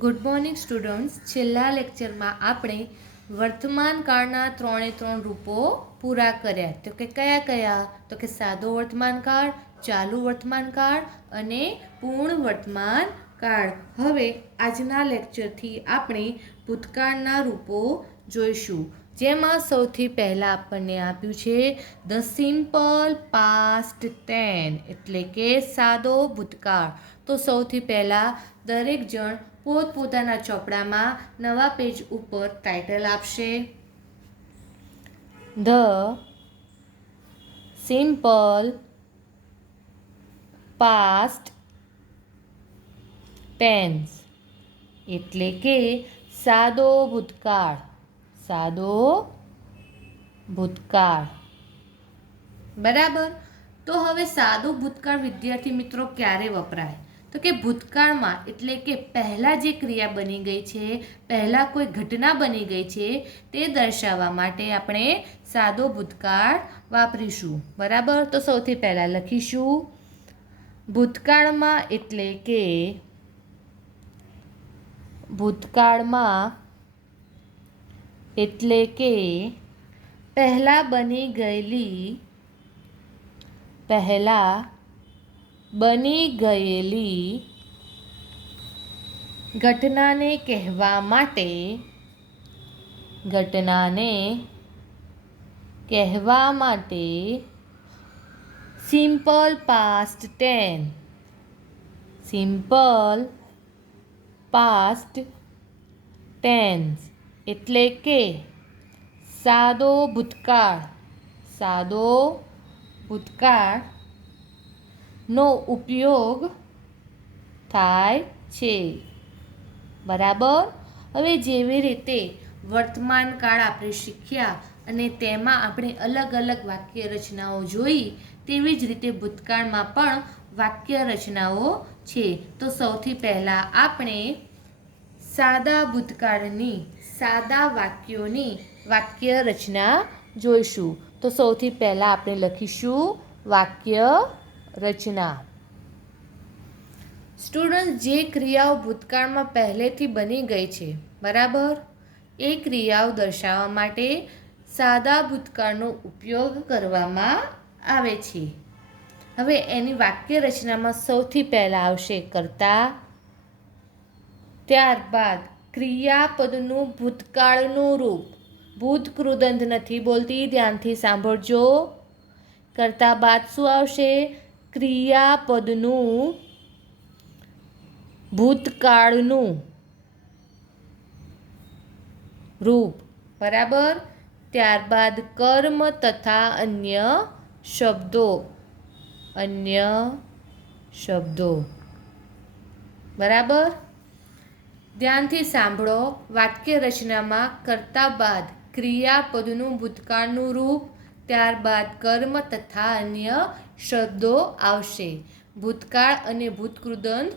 Good morning students. છેલ્લા લેક્ચરમાં આપણે વર્તમાન કાળના 3 રૂપો પૂરા કર્યા. તો કે કયા કયા? તો કે સાદો વર્તમાન કાળ, ચાલુ વર્તમાન કાળ અને પૂર્ણ વર્તમાન કાળ. હવે આજના લેક્ચરથી આપણે ભૂતકાળના રૂપો જોઈશું, જેમાં સૌથી પહેલાં આપણને આપ્યું છે ધ સિમ્પલ પાસ્ટ ટેન્સ, એટલે કે સાદો ભૂતકાળ. તો સૌથી પહેલાં દરેક જણ પોતપોતાના ચોપડામાં નવા પેજ ઉપર ટાઇટલ આપશે. ધ સિમ્પલ પાસ્ટ ટેન્સ, એટલે કે સાદો ભૂતકાળ. સાદો ભૂતકાળ, બરાબર. તો હવે સાદો ભૂતકાળ વિદ્યાર્થી મિત્રો ક્યારે વપરાય? તો કે ભૂતકાળમાં, એટલે કે પહેલાં જે ક્રિયા બની ગઈ છે, પહેલાં કોઈ ઘટના બની ગઈ છે, તે દર્શાવવા માટે આપણે સાદો ભૂતકાળ વાપરીશું, બરાબર. તો સૌથી પહેલાં લખીશું ભૂતકાળમાં, એટલે કે ભૂતકાળમાં એટલે કે પહેલાં બની ગયેલી ઘટનાને કહેવા માટે સિમ્પલ પાસ્ટ ટેન્સ એટલે કે સાદો ભૂતકાળનો ઉપયોગ થાય છે, બરાબર. હવે જેવી રીતે વર્તમાન કાળ આપણે શીખ્યા અને તેમાં આપણે અલગ અલગ વાક્ય રચનાઓ જોઈ, તેવી જ રીતે ભૂતકાળમાં પણ વાક્ય રચનાઓ છે. તો સૌથી પહેલાં આપણે સાદા વાક્યોની વાક્ય રચના જોઈશું. તો સૌથી પહેલાં આપણે લખીશું વાક્ય રચના. સ્ટુડન્ટ, જે ક્રિયાઓ ભૂતકાળમાં પહેલેથી બની ગઈ છે, બરાબર, એ ક્રિયાઓ દર્શાવવા માટે સાદા ભૂતકાળનો ઉપયોગ કરવામાં આવે છે. હવે એની વાક્ય રચનામાં સૌથી પહેલાં આવશે કર્તા, ત્યારબાદ ક્રિયાપદનું ભૂતકાળનું રૂપ. ભૂત કૃદંત નથી બોલતી, ધ્યાનથી સાંભળજો. કર્તા બાદ શું આવશે? ક્રિયાપદનું ભૂતકાળનું રૂપ, બરાબર. ત્યારબાદ કર્મ તથા અન્ય શબ્દો, બરાબર. ધ્યાનથી સાંભળો. વાક્ય રચનામાં કર્તા બાદ ક્રિયાપદનું ભૂતકાળનું રૂપ, ત્યારબાદ કર્મ તથા અન્ય શબ્દો આવશે. ભૂતકાળ અને ભૂતકૃદંત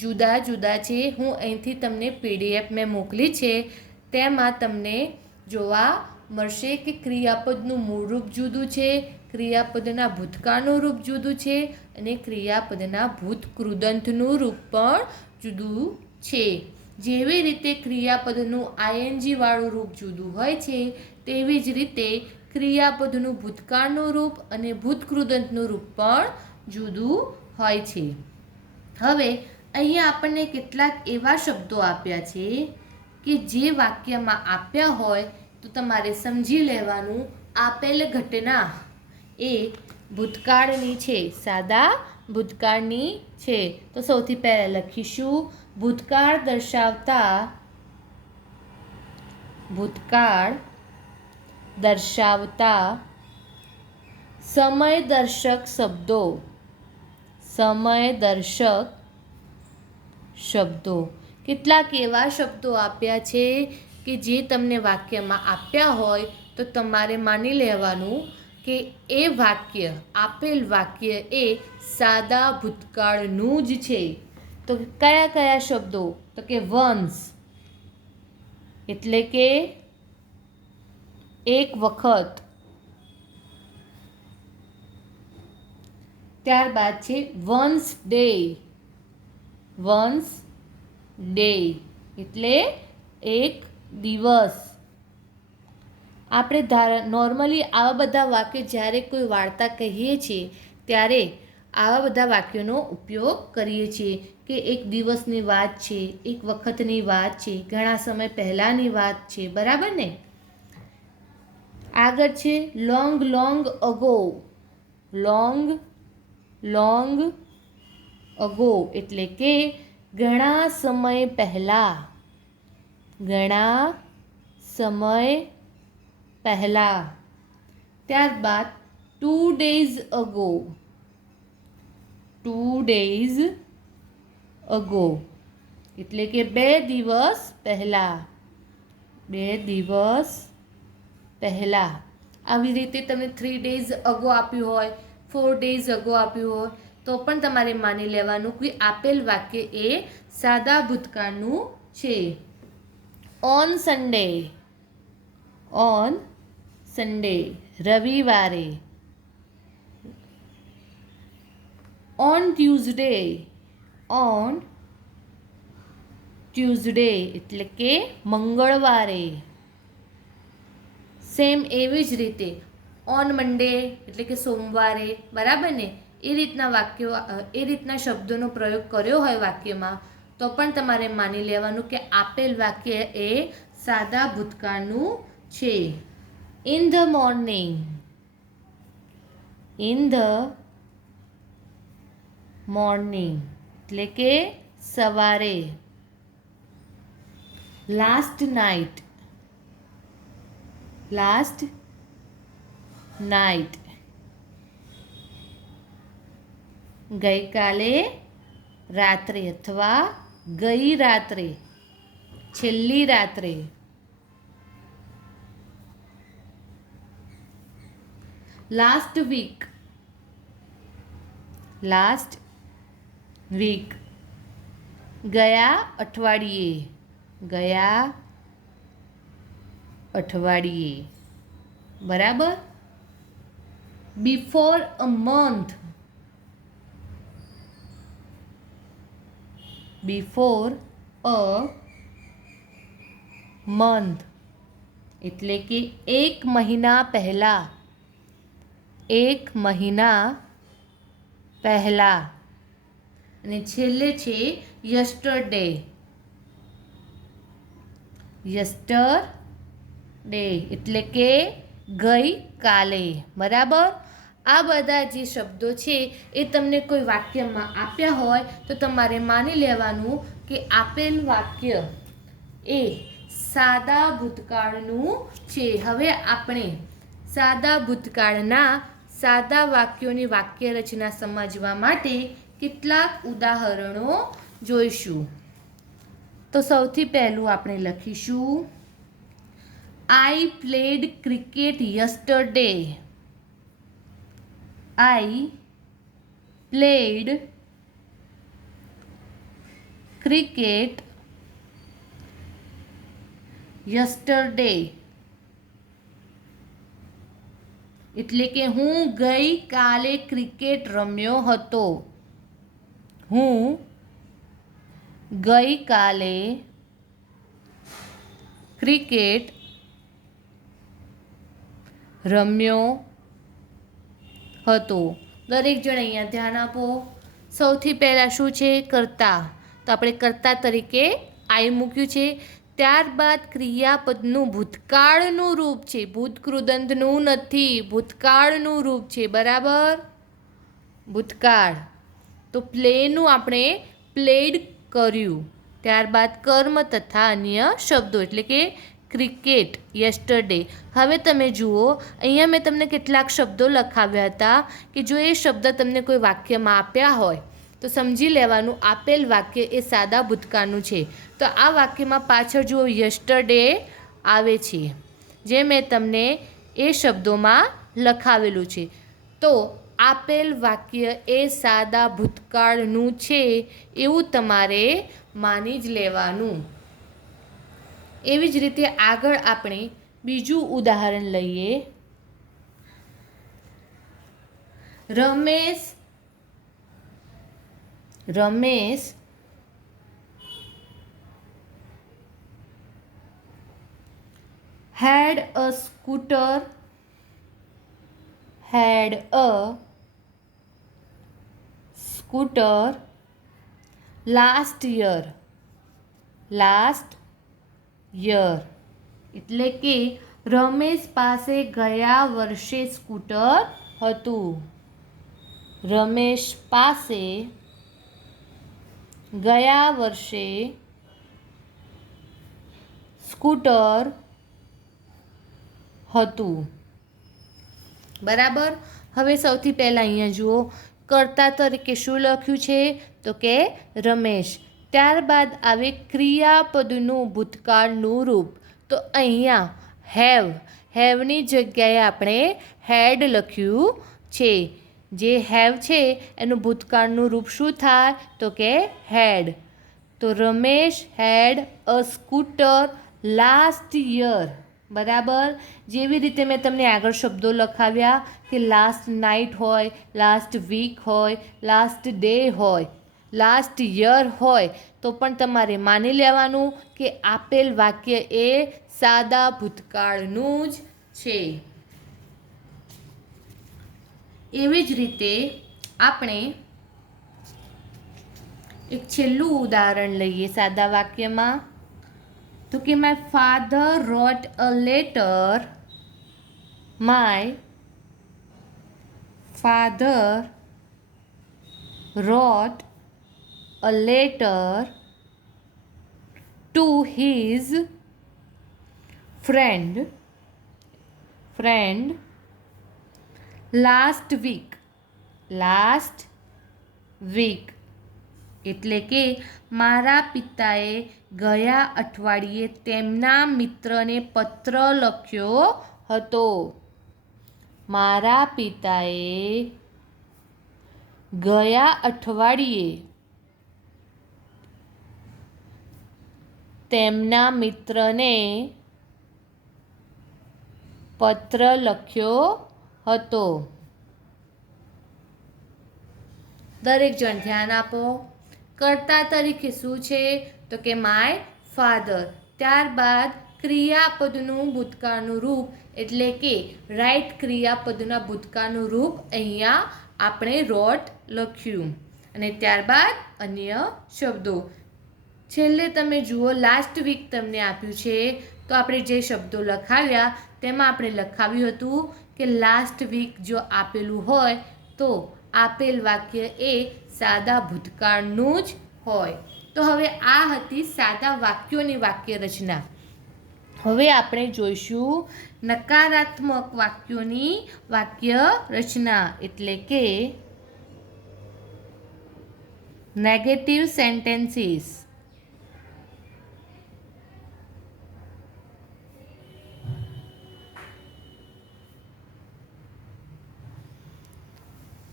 જુદા જુદા છે. હું અહીંથી તમને PDF મેં મોકલી છે, તેમાં તમને જોવા મળશે કે ક્રિયાપદનું મૂળ રૂપ જુદું છે, ક્રિયાપદના ભૂતકાળનું રૂપ જુદું છે અને ક્રિયાપદના ભૂતકૃદંતનું રૂપ પણ જુદું છે. જેવી રીતે ક્રિયાપદનું ING વાળું રૂપ જુદું હોય છે, તેવી જ રીતે ક્રિયાપદનું ભૂતકાળનું રૂપ અને ભૂતકૃદંતનું રૂપ પણ જુદું હોય છે. હવે અહીંયા આપણને કેટલાક એવા શબ્દો આપ્યા છે કે જે વાક્યમાં આપ્યા હોય તો તમારે સમજી લેવાનું આપેલ ઘટના એ ભૂતકાળની છે, સાદા ભૂતકાળની છે. તો સૌથી પહેલાં લખીશું ભૂતકાળ દર્શાવતા સમયદર્શક શબ્દો. કેટલાક એવા શબ્દો આપ્યા છે કે જે તમને વાક્યમાં આપ્યા હોય તો તમારે માની લેવાનું કે એ આપેલ વાક્ય એ સાદા ભૂતકાળનું જ છે. તો કયા કયા શબ્દો? તો કે વન્સ, એટલે કે એક વખત. ત્યારબાદ છે વન્સ ડે, એટલે એક દિવસ. આપણે નોર્મલી આવા બધા વાક્ય જ્યારે કોઈ વાર્તા કહીએ છીએ ત્યારે આવા બધા વાક્યોનો ઉપયોગ કરીએ છીએ કે એક દિવસની વાત છે, એક વખતની વાત છે, ઘણા સમય પહેલાંની વાત છે, બરાબર ને. આગળ છે long long ago. Long long ago એટલે કે ઘણા સમય પહેલાં. ઘણા સમય પહેલાં. ત્યારબાદ 2 days ago. 2 days ago એટલે કે 2 દિવસ પહેલાં. 2 દિવસ પહેલાં. આવી રીતે તમે 3 days ago આપ્યું હોય, 4 days ago આપ્યું હોય તો પણ તમારે માની લેવાનું કે આપેલ વાક્ય એ સાદા ભૂતકાળનું છે. On Sunday. ઓન સન્ડે રવિવારે. On Tuesday. ઓન ટ્યુઝડે એટલે કે મંગળવારે. સેમ એવી જ રીતે ઓન મંડે એટલે કે સોમવારે, બરાબર ને. એ રીતના વાક્યો એ રીતના શબ્દોનો પ્રયોગ કર્યો હોય વાક્યમાં તો પણ તમારે માની લેવાનું કે આપેલ વાક્ય એ સાદા ભૂતકાળનું છે. In the morning. In the morning એટલે કે સવારે. Last night. લાસ્ટ નાઇટ ગઈકાલે રાત્રે અથવા ગઈ રાત્રે, છેલ્લી રાત્રે. Last week. લાસ્ટ વીક ગયા અઠવાડિયે. ગયા અઠવાડિયે, બરાબર. Before a month. Before a month એટલે કે એક મહિના પહેલાં. એક મહિના પહેલાં. અને છેલ્લે છે યસ્ટરડે. યસ્ટરડે એટલે કે ગઈકાલે, બરાબર. આ બધા જે શબ્દો છે એ તમને કોઈ વાક્યમાં આપ્યા હોય તો તમારે માની લેવાનું કે આપેલ વાક્ય એ સાદા ભૂતકાળનું છે. હવે આપણે સાદા ભૂતકાળના સાદા વાક્યોની વાક્ય રચના સમજવા માટે કેટલાક ઉદાહરણો જોઈશું. તો સૌથી પહેલું આપણે લખીશું આઈ પ્લેડ ક્રિકેટ યસ્ટરડે. આઈ પ્લેડ ક્રિકેટ યસ્ટરડે એટલે કે હું ગઈકાલે ક્રિકેટ રમ્યો હતો. હું ગઈકાલે ક્રિકેટ રમ્યો હતો. દરેક જણ અહીંયા ધ્યાન આપો. સૌથી પહેલાં શું છે? કર્તા. તો આપણે કર્તા તરીકે આઈ મૂક્યું છે. ત્યારબાદ ક્રિયાપદનું ભૂતકાળનું રૂપ છે. ભૂતકૃદંતનું નથી, ભૂતકાળનું રૂપ છે, બરાબર. ભૂતકાળ. તો પ્લેનું આપણે પ્લેડ કર્યું. ત્યારબાદ કર્મ તથા અન્ય શબ્દો એટલે કે ક્રિકેટ યસ્ટરડે. હવે તમે જુઓ અહીંયા મેં તમને કેટલાક શબ્દો લખાવ્યા હતા કે જો એ શબ્દ તમને કોઈ વાક્યમાં આપ્યા હોય તો સમજી લેવાનું આપેલ વાક્ય એ સાદા ભૂતકાળનું છે. તો આ વાક્યમાં પાછળ જુઓ યસ્ટરડે આવે છે જે મેં તમને એ શબ્દોમાં લખાવેલું છે. તો આપેલ વાક્ય એ સાદા ભૂતકાળનું છે એવું તમારે માની જ લેવાનું. એવી જ રીતે આગળ આપણે બીજું ઉદાહરણ લઈએ. Ramesh had a scooter, had a scooter last year, last year. એટલે કે રમેશ પાસે ગયા વર્ષે સ્કૂટર હતું. રમેશ પાસે ગયા વર્ષે સ્કૂટર હતું. બરાબર. હવે સૌથી પહેલાં અહીંયા જુઓ, કર્તા તરીકે શું લખ્યું છે? તો કે રમેશ. ત્યારબાદ આવે ક્રિયાપદનું ભૂતકાળનું રૂપ. તો અહીંયા હેવની જગ્યાએ આપણે હેડ લખ્યું છે. જે હેવ છે એનું ભૂતકાળનું રૂપ શું થાય? તો કે હેડ. તો રમેશ હેડ અ સ્કૂટર લાસ્ટ યર. બરાબર. જેવી રીતે મેં તમને આગળ શબ્દો લખાવ્યા કે લાસ્ટ નાઇટ હોય, લાસ્ટ વીક હોય, લાસ્ટ ડે હોય, લાસ્ટ યર હોય, તો પણ તમારે માની લેવાનું કે આપેલ વાક્ય એ સાદા ભૂતકાળનું જ છે. એવી જ રીતે આપણે એક છેલ્લું ઉદાહરણ લઈએ સાદા વાક્યમાં. તો કે my father wrote a letter, my father wrote a letter to his friend last week. એટલે કે મારા પિતાએ ગયા અઠવાડિયે તેમના મિત્રને પત્ર લખ્યો હતો. મારા પિતાએ ગયા અઠવાડિયે તેમના મિત્રને પત્ર લખ્યો હતો. દરેક જણ ધ્યાન આપો. કર્તા તરીકે શું છે? તો કે માય ફાધર. ત્યારબાદ ક્રિયાપદનું ભૂતકાળનું રૂપ એટલે કે રાઈટ ક્રિયાપદના ભૂતકાળનું રૂપ અહીંયા આપણે રોટ લખ્યું અને ત્યારબાદ અન્ય શબ્દો. છેલ્લે તમે જુઓ લાસ્ટ વીક તમને આપ્યું છે, તો આપણે જે શબ્દો લખાવ્યા તેમાં આપણે લખાવ્યું હતું કે લાસ્ટ વીક જો આપેલું હોય તો આપેલ વાક્ય એ સાદા ભૂતકાળનું જ હોય. તો હવે આ હતી સાદા વાક્યોની વાક્ય રચના. હવે આપણે જોઈશું નકારાત્મક વાક્યોની વાક્ય રચના એટલે કે નેગેટિવ સેન્ટેન્સીસ.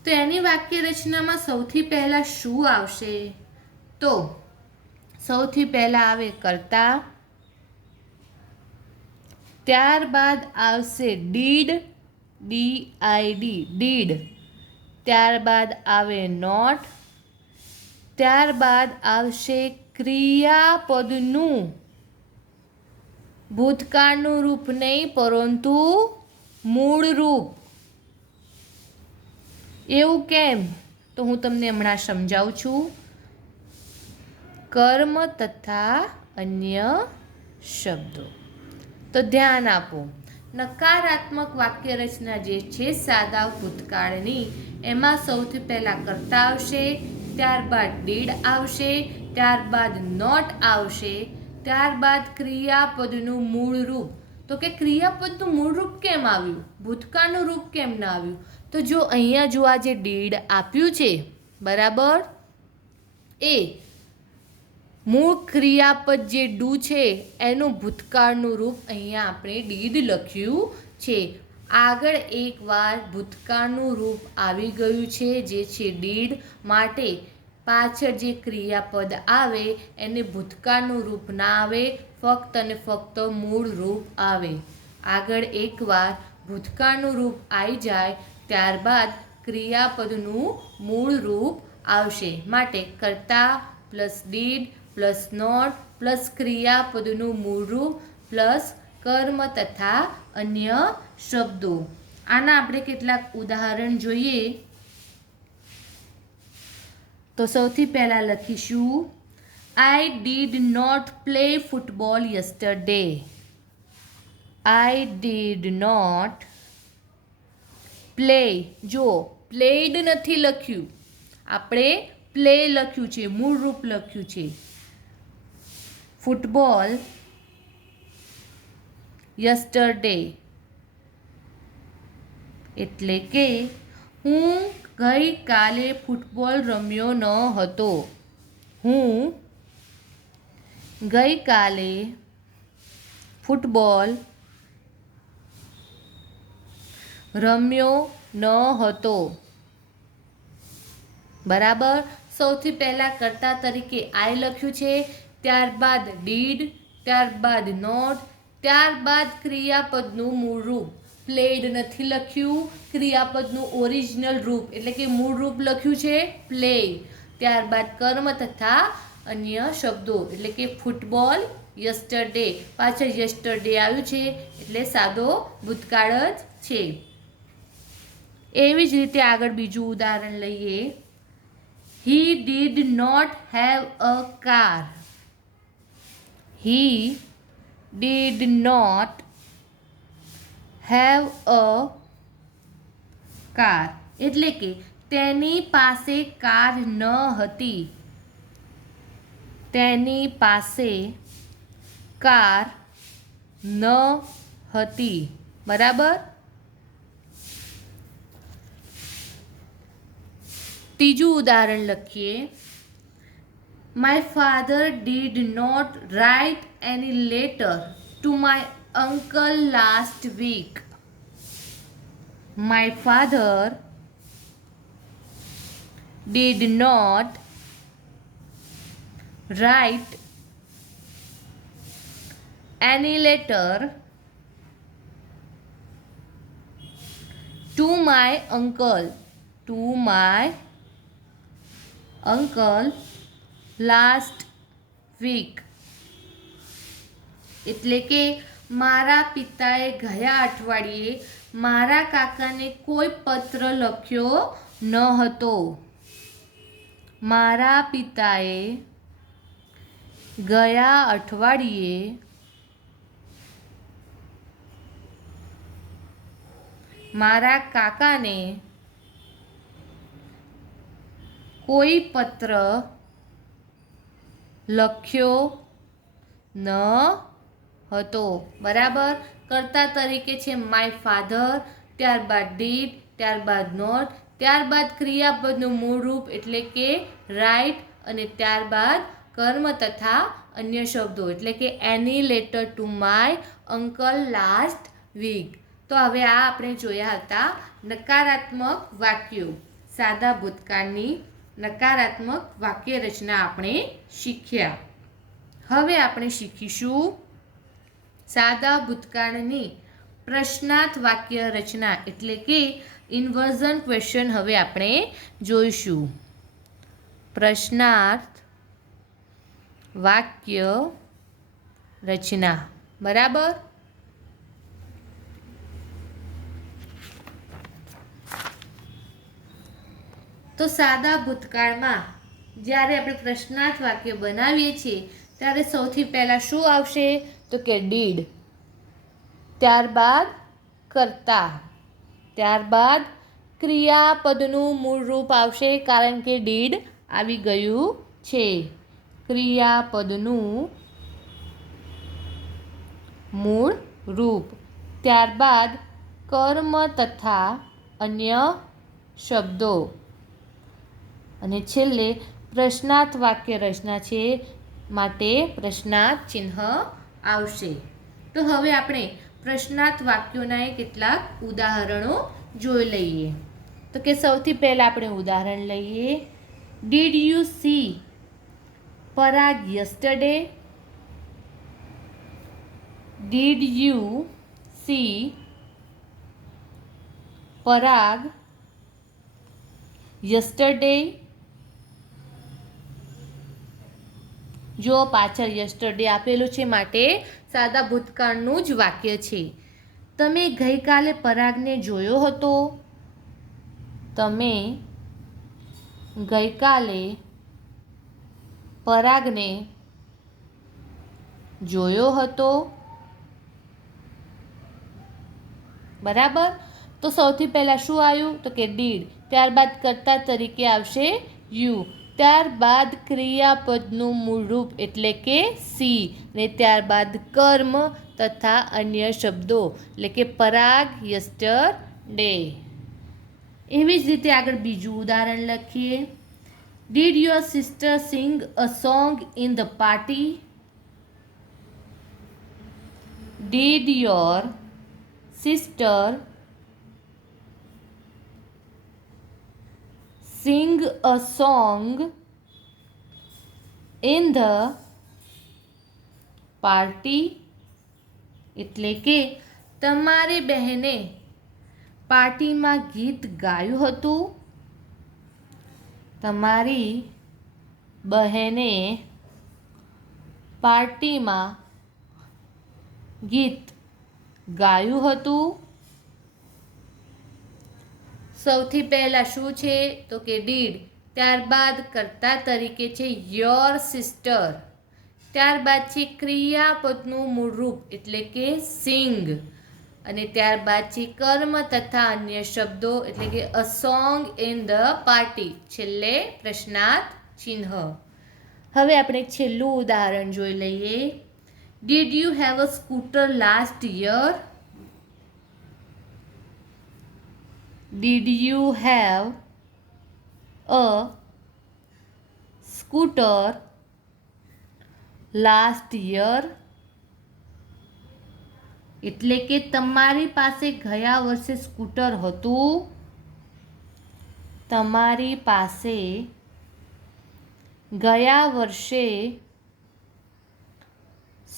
તો એની વાક્ય રચનામાં સૌથી પહેલાં શું આવશે? તો સૌથી પહેલાં આવે કર્તા, ત્યારબાદ આવશે ડીડ, ડીડ, ત્યારબાદ આવે નોટ, ત્યારબાદ આવશે ક્રિયાપદનું ભૂતકાળનું રૂપ નહીં પરંતુ મૂળ રૂપ. એવું કેમ? તો હું તમને હમણાં સમજાવું છું. કર્મ તથા અન્ય શબ્દો. તો ધ્યાન આપો. નકારાત્મક વાક્ય રચના જે છે સાદા ભૂતકાળની, એમાં સૌથી પહેલાં કર્તા આવશે, ત્યારબાદ ડીડ આવશે, ત્યારબાદ નોટ આવશે, ત્યારબાદ ક્રિયાપદનું મૂળ રૂપ. તો કે ક્રિયાપદનું મૂળ રૂપ કેમ આવ્યું? ભૂતકાળનું રૂપ કેમ ના આવ્યું? તો જો અહીંયા જો આ જે ડીડ આપ્યું છે બરાબર, એ મૂળ ક્રિયાપદ જે ડુ છે એનું ભૂતકાળનું રૂપ અહીંયા આપણે ડીડ લખ્યું છે. આગળ એકવાર ભૂતકાળનું રૂપ આવી ગયું છે જે છે ડીડ, માટે પાછળ જે ક્રિયાપદ આવે એને ભૂતકાળનું રૂપ ના આવે, ફક્ત અને ફક્ત મૂળ રૂપ આવે. આગળ એકવાર ભૂતકાળનું રૂપ આવી જાય ત્યારબાદ ક્રિયાપદનું મૂળ રૂપ આવશે. માટે કર્તા plus did plus not plus ક્રિયાપદનું મૂળ રૂપ પ્લસ કર્મ તથા અન્ય શબ્દો. આના આપણે કેટલાક ઉદાહરણ જોઈએ. તો સૌથી પહેલાં લખીશું I did not play football yesterday. I did not play. જો પ્લેડ નથી લખ્યું, આપણે પ્લે લખ્યું છે, મૂળ રૂપ લખ્યું છે. ફૂટબોલ યસ્ટરડે એટલે કે હું ગઈકાલે ફૂટબોલ રમ્યો ન હતો. હું ગઈકાલે ફૂટબોલ રમ્યો ન હતો. બરાબર. સૌથી પહેલાં કર્તા તરીકે આઈ લખ્યું છે, ત્યારબાદ ડીડ, ત્યારબાદ નોટ, ત્યારબાદ ક્રિયાપદનું મૂળ રૂપ. પ્લેડ નથી લખ્યું, ક્રિયાપદનું ઓરિજિનલ રૂપ એટલે કે મૂળ રૂપ લખ્યું છે પ્લે. ત્યારબાદ કર્મ તથા અન્ય શબ્દો એટલે કે ફૂટબોલ યસ્ટરડે. પાછળ યસ્ટરડે આવ્યું છે એટલે સાદો ભૂતકાળ જ છે. એવી જ રીતે આગળ બીજું ઉદાહરણ લઈએ. He did not have a car. He did not have a car. એટલે કે તેની પાસે કાર ન હતી. તેની પાસે કાર ન હતી. બરાબર. ત્રીજું ઉદાહરણ લખીએ. My father did not write any letter to my uncle last week. My father did not write any letter to my uncle last week. એટલે કે મારા પિતાએ ગયા અઠવાડિયે મારા કાકાને કોઈ પત્ર લખ્યો ન હતો. મારા પિતાએ ગયા અઠવાડિયે મારા કાકાને કોઈ પત્ર લખ્યો ન હતો. બરાબર. કર્તા તરીકે છે માય ફાધર, ત્યારબાદ ડીડ, ત્યારબાદ નોટ, ત્યારબાદ ક્રિયાપદનું મૂળ રૂપ એટલે કે રાઇટ અને ત્યારબાદ કર્મ તથા અન્ય શબ્દો એટલે કે એની letter to my uncle last week. તો હવે આ આપણે જોયા હતા નકારાત્મક વાક્યો. સાદા ભૂતકાળની નકારાત્મક વાક્ય રચના આપણે શીખ્યા. હવે આપણે શીખીશું સાદા ભૂતકાળની પ્રશ્નાર્થ વાક્ય રચના એટલે કે ઇન્વર્ઝન ક્વેશ્ચન હવે આપણે જોઈશું. પ્રશ્નાર્થ વાક્ય રચના. બરાબર. તો સાદા ભૂતકાળમાં જ્યારે આપણે પ્રશ્નાર્થ વાક્ય બનાવીએ છીએ ત્યારે સૌથી પહેલાં શું આવશે તો કે ડીડ, ત્યારબાદ કર્તા, ત્યારબાદ ક્રિયાપદનું મૂળ રૂપ આવશે કારણ કે ડીડ આવી ગયું છે. ક્રિયાપદનું મૂળ રૂપ, ત્યારબાદ કર્મ તથા અન્ય શબ્દો અને છેલ્લે પ્રશ્નાર્થ વાક્ય રચના છે માટે પ્રશ્નાર્થ ચિહ્ન આવશે. તો હવે આપણે પ્રશ્નાર્થ વાક્યોના કેટલાક ઉદાહરણો જોઈ લઈએ. તો કે સૌથી પહેલાં આપણે ઉદાહરણ લઈએ. Did you C Parag yesterday? Did you C Parag yesterday? જો પાછળ યસ્ટરડે આપેલું છે માટે સાદા ભૂતકાળનું જ વાક્ય છે. તમે ગઈકાલે પરાગને જોયો હતો? તમે ગઈકાલે પરાગને જોયો હતો? બરાબર. તો સૌથી પહેલાં શું આવ્યું? તો કે ડીડ. ત્યારબાદ કર્તા તરીકે આવશે યુ. ત્યારબાદ ક્રિયાપદનું મૂળરૂપ એટલે કે સી. અને ત્યારબાદ કર્મ તથા અન્ય શબ્દો એટલે કે પરાગ, યસ્ટરડે. એવી જ રીતે આગળ બીજું ઉદાહરણ લખીએ. Did your sister sing a song in the party? Did your sister sing a song in the party? એટલે કે તમારી બહેને પાર્ટીમાં ગીત ગાયું હતું? તમારી બહેને પાર્ટીમાં ગીત ગાયું હતું? સૌથી પહેલાં શું છે? તો કે ડીડ. ત્યારબાદ કર્તા તરીકે છે યોર સિસ્ટર. ત્યારબાદ છે ક્રિયાપદનું મૂળરૂપ એટલે કે સિંગ. અને ત્યારબાદ છે કર્મ તથા અન્ય શબ્દો એટલે કે અ સોંગ ઇન ધ પાર્ટી. છેલ્લે પ્રશ્નાર્થ ચિહ્ન. હવે આપણે છેલ્લું ઉદાહરણ જોઈ લઈએ. Did you have a scooter last year? Did you have a scooter last year? એટલે કે તમારી પાસે ગયા વર્ષે સ્કૂટર હતું? તમારી પાસે ગયા વર્ષે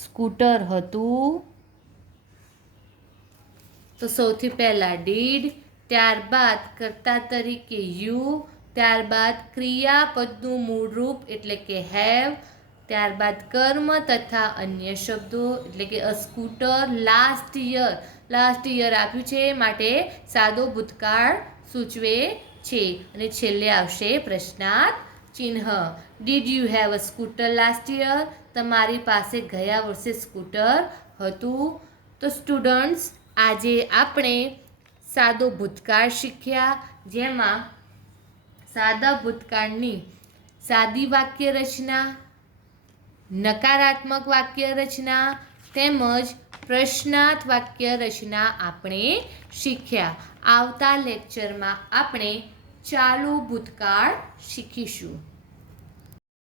સ્કૂટર હતું? તો સૌથી પહેલાં ડીડ, ત્યારબાદ કર્તા તરીકે યુ, ત્યારબાદ ક્રિયાપદનું મૂળરૂપ એટલે કે હેવ, ત્યારબાદ કર્મ તથા અન્ય શબ્દો એટલે કે a scooter last year. Last year આપ્યું છે માટે સાદો ભૂતકાળ સૂચવે છે. અને છેલ્લે આવશે પ્રશ્નાર્થ ચિહ્ન. Did you have a scooter last year? તમારી પાસે ગયા વર્ષે સ્કૂટર હતું? તો સ્ટુડન્ટ્સ, આજે આપણે સાદો ભૂતકાળ શીખ્યા, જેમાં સાદા ભૂતકાળની સાદી વાક્ય રચના, નકારાત્મક વાક્ય રચના તેમજ પ્રશ્નાર્થ વાક્ય રચના આપણે શીખ્યા. આવતા લેક્ચરમાં આપણે ચાલુ ભૂતકાળ શીખીશું.